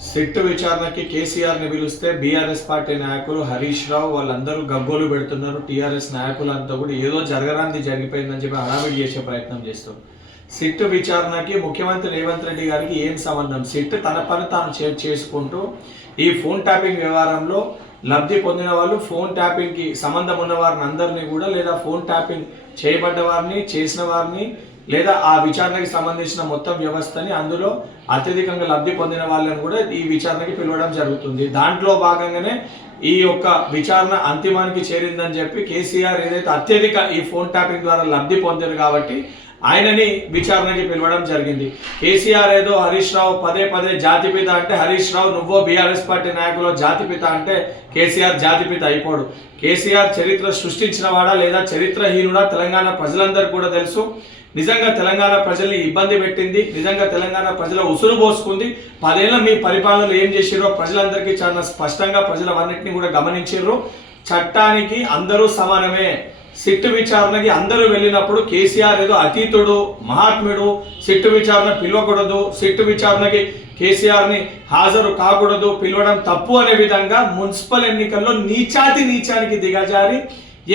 SIT విచారణకి కేసీఆర్ని పిలిస్తే బీఆర్ఎస్ పార్టీ నాయకులు హరీష్ రావు వాళ్ళందరూ గగ్గోలు పెడుతున్నారు. టీఆర్ఎస్ నాయకులంతా కూడా ఏదో జరగరాంది జరిగిపోయిందని చెప్పి హడావిడి చేసే ప్రయత్నం చేస్తారు. సిట్ విచారణకి ముఖ్యమంత్రి రేవంత్ రెడ్డి గారికి ఏం సంబంధం? సిట్ తన పని తాను చేసుకుంటూ ఈ ఫోన్ ట్యాపింగ్ వ్యవహారంలో లబ్ధి పొందిన వాళ్ళు, ఫోన్ ట్యాపింగ్కి సంబంధం ఉన్న వారిని అందరినీ కూడా, లేదా ఫోన్ ట్యాపింగ్ చేయబడ్డ వారిని, చేసిన వారిని, లేదా ఆ విచారణకి సంబంధించిన మొత్తం వ్యవస్థని, అందులో అత్యధికంగా లబ్ధి పొందిన వాళ్ళని కూడా ఈ విచారణకి పిలవడం జరుగుతుంది. దాంట్లో భాగంగానే ఈ యొక్క విచారణ అంతిమానికి చేరిందని చెప్పి కేసీఆర్ ఏదైతే అత్యధిక ఈ ఫోన్ ట్యాపింగ్ ద్వారా లబ్ధి పొందారు కాబట్టి ఆయనని విచారణకి పిలవడం జరిగింది. కేసీఆర్ ఏదో హరీష్ రావు పదే పదే జాతిపిత అంటే, హరీష్ రావు నువ్వో బీఆర్ఎస్ పార్టీ నాయకులు జాతిపిత అంటే కేసీఆర్ జాతిపిత అయిపోడు. కేసీఆర్ చరిత్ర సృష్టించిన వాడా లేదా చరిత్రహీనుడా తెలంగాణ ప్రజలందరూ కూడా తెలుసు. నిజంగా తెలంగాణ ప్రజల్ని ఇబ్బంది పెట్టింది, నిజంగా తెలంగాణ ప్రజల ఉసురు పోసుకుంది. 10 ఏళ్ళ మీ పరిపాలనలో ఏం చేసిరో ప్రజలందరికీ చాలా స్పష్టంగా ప్రజలవన్నింటినీ కూడా గమనించారు. చట్టానికి అందరూ సమానమే. సిట్టు విచారణకి అందరూ వెళ్ళినప్పుడు కేసీఆర్ ఏదో అతీతుడు, మహాత్ముడు, సిట్టు విచారణ పిలవకూడదు, సిట్టు విచారణకి కేసీఆర్ని హాజరు కాకూడదు, పిలవడం తప్పు అనే విధంగా మున్సిపల్ ఎన్నికల్లో నీచానికి దిగజారి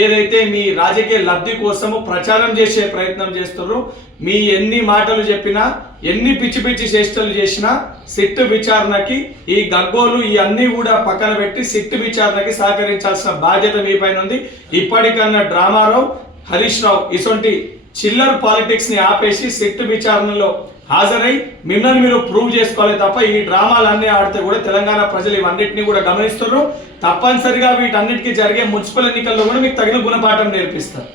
ఏదైతే మీ రాజకీయ లబ్ధి కోసము ప్రచారం చేసే ప్రయత్నం చేస్తున్నారు. మీ ఎన్ని మాటలు చెప్పినా, ఎన్ని పిచ్చి పిచ్చి చేష్టలు చేసినా సిట్ విచారణకి ఈ గగ్గోలు ఇవన్నీ కూడా పక్కన పెట్టి సిట్ విచారణకి సహకరించాల్సిన బాధ్యత మీ పైన ఉంది. ఇప్పటికన్నా డ్రామారావు, హరీష్ రావు ఇటువంటి చిల్లర్ పాలిటిక్స్ ని ఆపేసి సిట్ విచారణలో హాజరై మిమ్మల్ని మీరు ప్రూవ్ చేసుకోవాలి తప్ప ఈ డ్రామాలన్నీ ఆడితే కూడా తెలంగాణ ప్రజలు ఇవన్నిటిని కూడా గమనిస్తున్నారు. తప్పనిసరిగా వీటన్నిటికీ జరిగే మున్సిపల్ ఎన్నికల్లో కూడా మీకు తగిన గుణపాఠం నేర్పిస్తారు.